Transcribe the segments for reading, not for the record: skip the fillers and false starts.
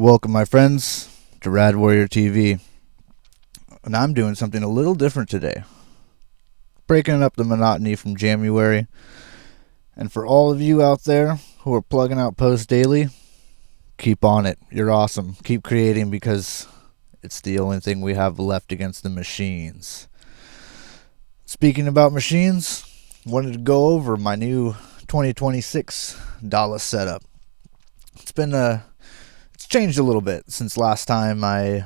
Welcome, my friends, to Rad Warrior TV. And I'm doing something a little different today. Breaking up the monotony from Jamuary. And for all of you out there who are plugging out posts daily, keep on it. You're awesome. Keep creating because it's the only thing we have left against the machines. Speaking about machines, wanted to go over my new 2026 Dawless setup. It's changed a little bit since last time I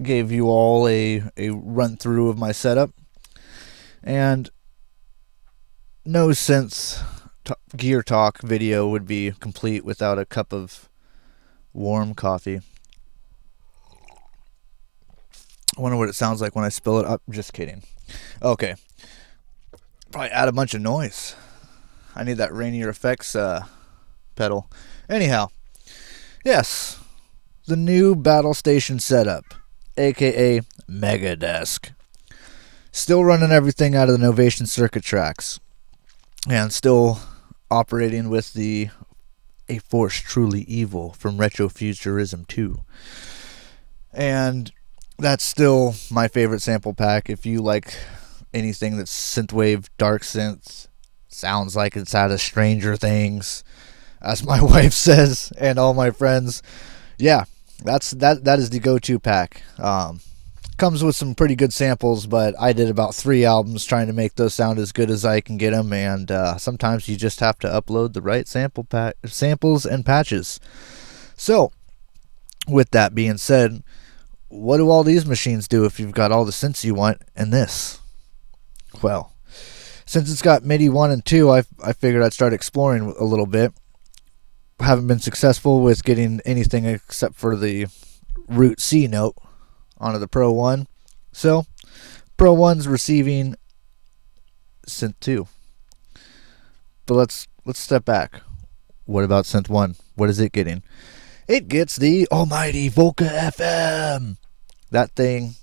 gave you all a run through of my setup, and no synths gear talk video would be complete without a cup of warm coffee. I wonder what it sounds like when I spill it up. Just kidding. Okay, probably add a bunch of noise. I need that Rainier Effects pedal. Anyhow, yes, the new Battle Station setup, aka Mega Desk. Still running everything out of the Novation circuit tracks, and still operating with the A Force Truly Evil from Retrofuturism 2. And that's still my favorite sample pack. If you like anything that's synthwave, dark synths, sounds like it's out of Stranger Things, as my wife says, and all my friends, yeah, that is the go-to pack. Comes with some pretty good samples, but I did about 3 albums trying to make those sound as good as I can get them, and sometimes you just have to upload the right samples and patches. So, with that being said, what do all these machines do if you've got all the synths you want in this? Well, since it's got MIDI 1 and 2, I figured I'd start exploring a little bit. Haven't been successful with getting anything except for the root C note onto the Pro 1. So, Pro 1's receiving Synth 2. But let's step back. What about Synth 1? What is it getting? It gets the almighty Volca FM. That thing,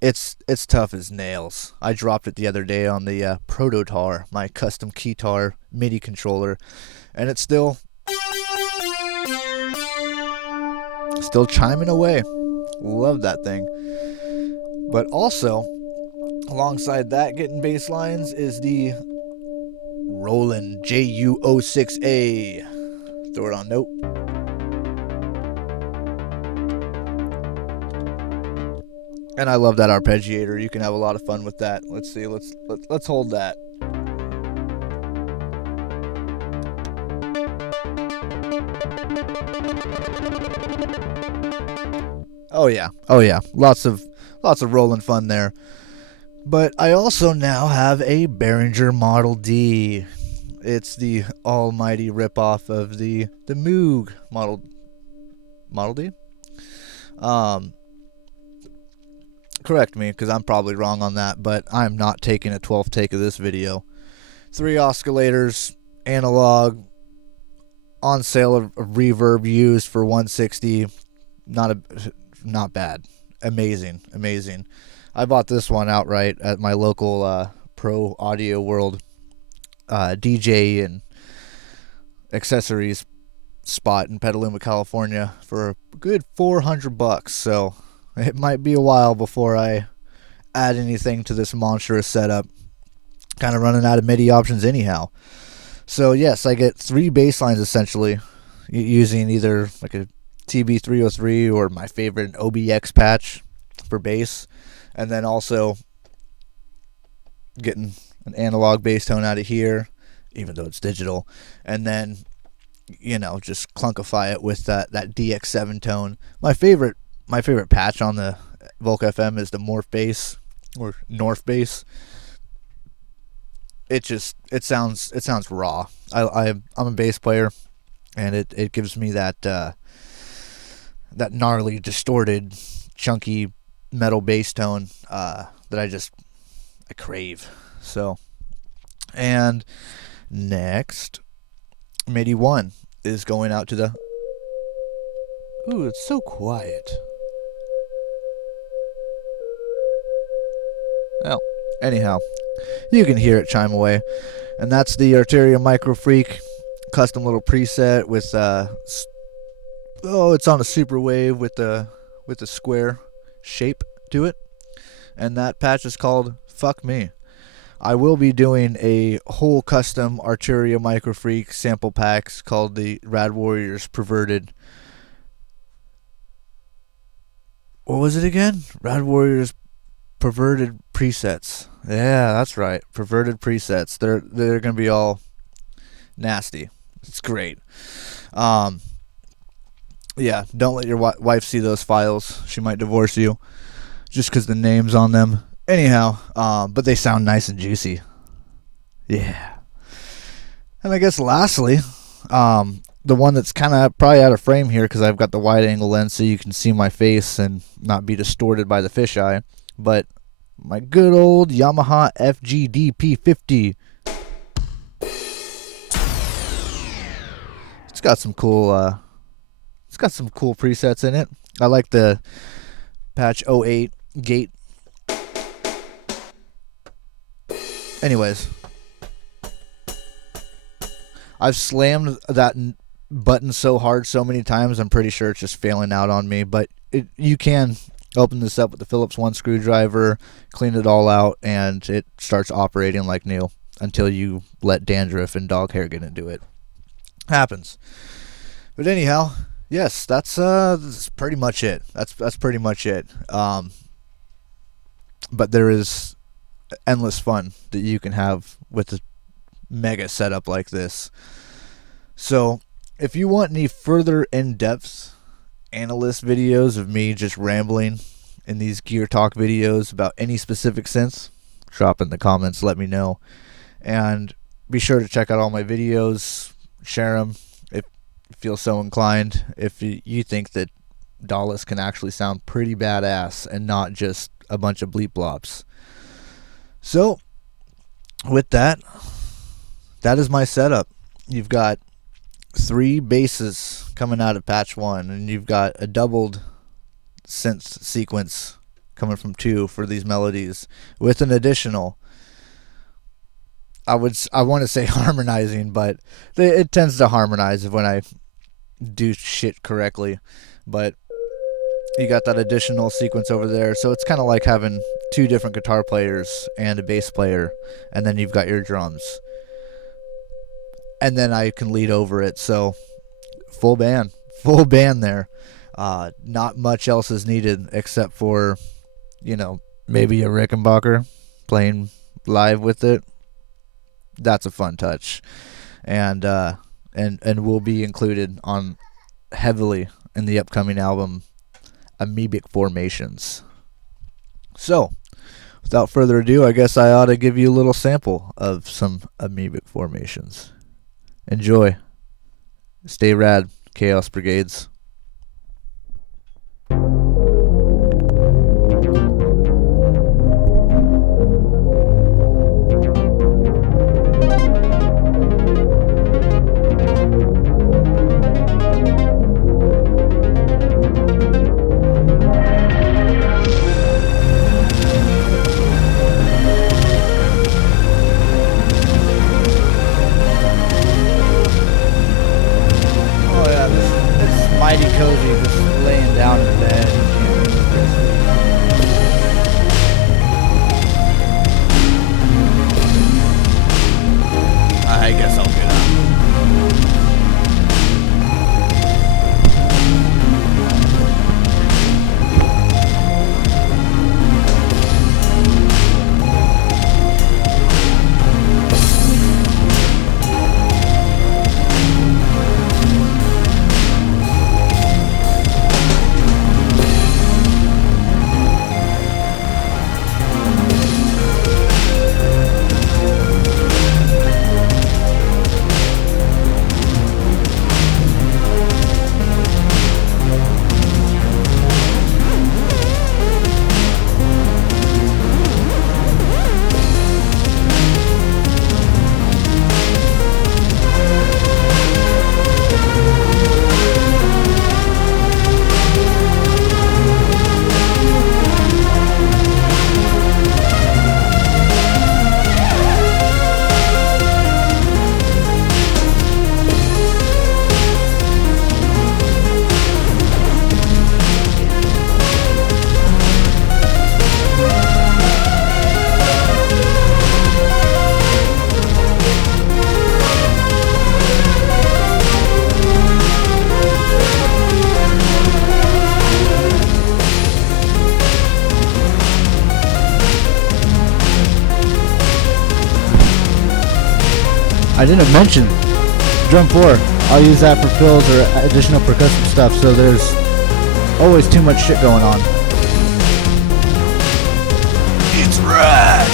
it's tough as nails. I dropped it the other day on the Prototar, my custom keytar MIDI controller, and it's still chiming away. Love that thing. But also, alongside that, getting bass lines is the Roland JU06A. Throw it on note. And I love that arpeggiator. You can have a lot of fun with that. Let's see. Let's hold that. Oh yeah. Lots of rolling fun there. But I also now have a Behringer Model D. It's the almighty ripoff of the Moog Model D. Correct me, because I'm probably wrong on that, but I'm not taking a 12th take of this video. 3 oscillators, analog, on sale of reverb used for $160. Not bad. Amazing. I bought this one outright at my local Pro Audio World DJ and accessories spot in Petaluma, California for a good $400. So it might be a while before I add anything to this monstrous setup. Kind of running out of MIDI options anyhow. So yes, I get 3 bass lines essentially, using either like a TB303 or my favorite OBX patch for bass, and then also getting an analog bass tone out of here, even though it's digital, and then just clunkify it with that DX7 tone. My favorite patch on the Volca FM is the Morph bass or North bass. It sounds raw. I'm a bass player, and it gives me that gnarly, distorted, chunky metal bass tone that I crave. So, and next, MIDI 1 is going out to the. Ooh, it's so quiet. Well, anyhow, you can hear it chime away. And that's the Arteria Micro Freak custom little preset with Oh, it's on a super wave with a square shape to it, and that patch is called Fuck Me. I will be doing a whole custom Arturia Microfreak sample packs called the Rad Warriors Perverted. What was it again? Rad Warriors Perverted Presets. Yeah, that's right. Perverted presets. They're gonna be all nasty. It's great. Um, yeah, don't let your wife see those files. She might divorce you just because the name's on them. Anyhow, but they sound nice and juicy. Yeah. And I guess lastly, the one that's kind of probably out of frame here because I've got the wide angle lens so you can see my face and not be distorted by the fisheye. But my good old Yamaha FGD-P50. It's got some cool presets in it. I like the patch 08 gate. Anyways, I've slammed that button so hard so many times, I'm pretty sure it's just failing out on me. But you can open this up with the Phillips 1 screwdriver, clean it all out, and it starts operating like new until you let dandruff and dog hair get into it. Happens. But anyhow, yes, that's pretty much it. That's pretty much it. But there is endless fun that you can have with a mega setup like this. So if you want any further in-depth analyst videos of me just rambling in these gear talk videos about any specific synths, drop in the comments, let me know. And be sure to check out all my videos, share them if you feel so inclined. If you think that Dawless can actually sound pretty badass and not just a bunch of bleep blops. So, with that, that is my setup. You've got 3 basses coming out of patch 1, and you've got a doubled synth sequence coming from 2 for these melodies, with an additional. I want to say harmonizing, but it tends to harmonize when I do shit correctly. But you got that additional sequence over there, so it's kind of like having 2 different guitar players and a bass player, and then you've got your drums. And then I can lead over it, so full band there. Not much else is needed except for, maybe a Rickenbacker playing live with it. That's a fun touch, and will be included on heavily in the upcoming album, Amoebic Formations. So, without further ado, I guess I ought to give you a little sample of some Amoebic Formations. Enjoy. Stay rad, Chaos Brigades. Mighty cozy, just laying down in bed. I guess I'll get up. I didn't mention drum 4. I'll use that for fills or additional percussive stuff, so there's always too much shit going on. It's rad!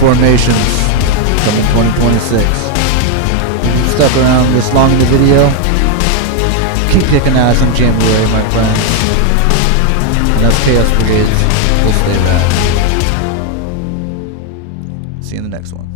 Formations coming 2026. If you stuck around this long in the video, keep kicking ass on Jamuary, my friends. And that's Chaos Brigades. We'll stay back. See you in the next one.